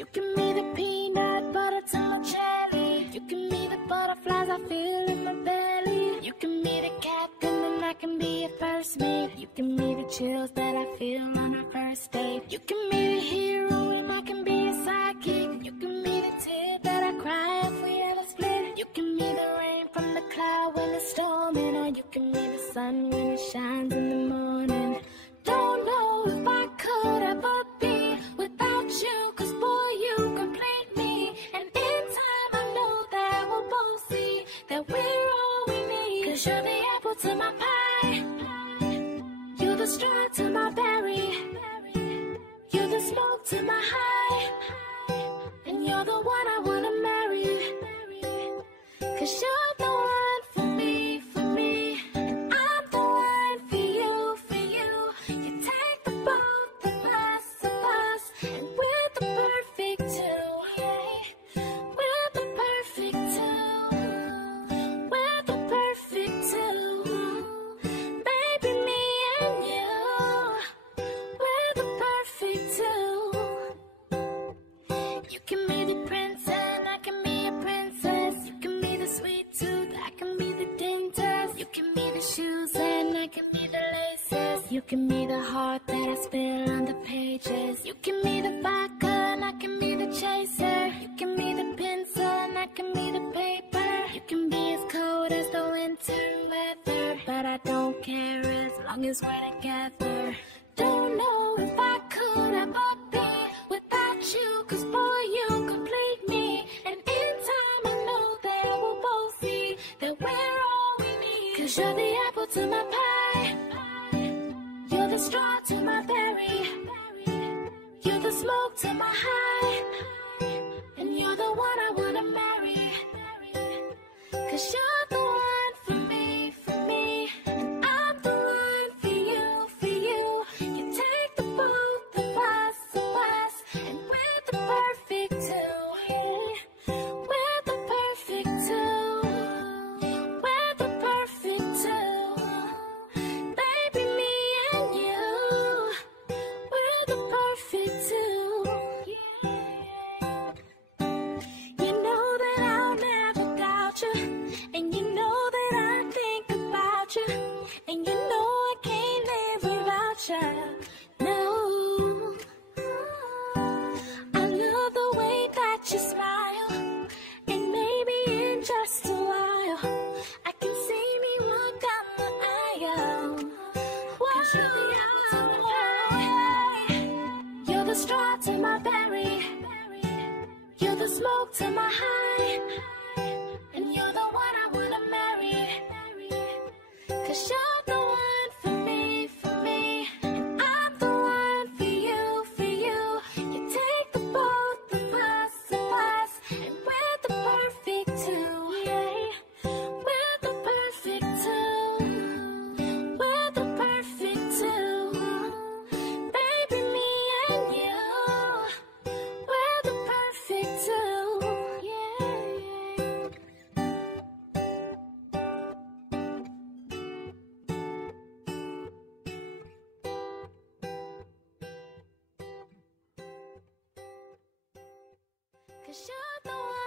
You give me the peanut butter to my jelly. You give me the butterflies I feel in my belly. You give me the captain and I can be your first mate. You give me the chills that I feel on our first date. You give me the hero and I can be your sidekick. You give me the tear that I cry if we ever split. You give me the rain from the cloud when it's storming, or you give me the sun when it shines in the morning. Don't know if I could ever be without you, 'cause boy, you complete me. And in time I know that we'll both see that we're all we need. 'Cause you're the apple to my pie, you're the straw to my berry, you're the smoke to my high, and you're the one I wanna marry. 'Cause you're the one for me, and I'm the one for you, for you. You take the both of us, and we're the perfect two. We're the perfect two. We're the perfect two. Baby, me and you, we're the perfect two. You can be the prince and I can be a princess. You can be the sweet tooth, I can be the dentist. You can be the shoes and I can be the laces. You can be the heart that I spill on the pages. You can be the vodka and I can be the chaser. You can be the pencil and I can be the paper. You can be as cold as the winter weather, but I don't care as long as we're together. Don't know if I could ever be without you, 'cause boy, you complete me. And in time I know that we'll both see that we're all we need. 'Cause you're the apple to my pie, you're the straw to my berry, you're the smoke to my high, and you're the one I wanna marry. 'Cause you're the one for me, and I'm the one for you, for you. You take the both of us, and we're the perfect two. We're the perfect two. We're the perfect two. Baby, me and you, we're the perfect two. You know that I'll never doubt you, and you know that I think about you, and you know I can't live without you. No, I love the way that you smile, and maybe in just a while I can see me walk down the aisle. 'Cause you're the apple to my pie, you're the straw to my berry, you're the smoke to my high, and you're the one I wanna marry. 'Cause you're the one for me, and I'm the one for you, for you. You take the both of us, and we're the perfect two. We're the perfect two. We're the perfect two. Baby, me and you, we're the perfect two. Cause you're the one.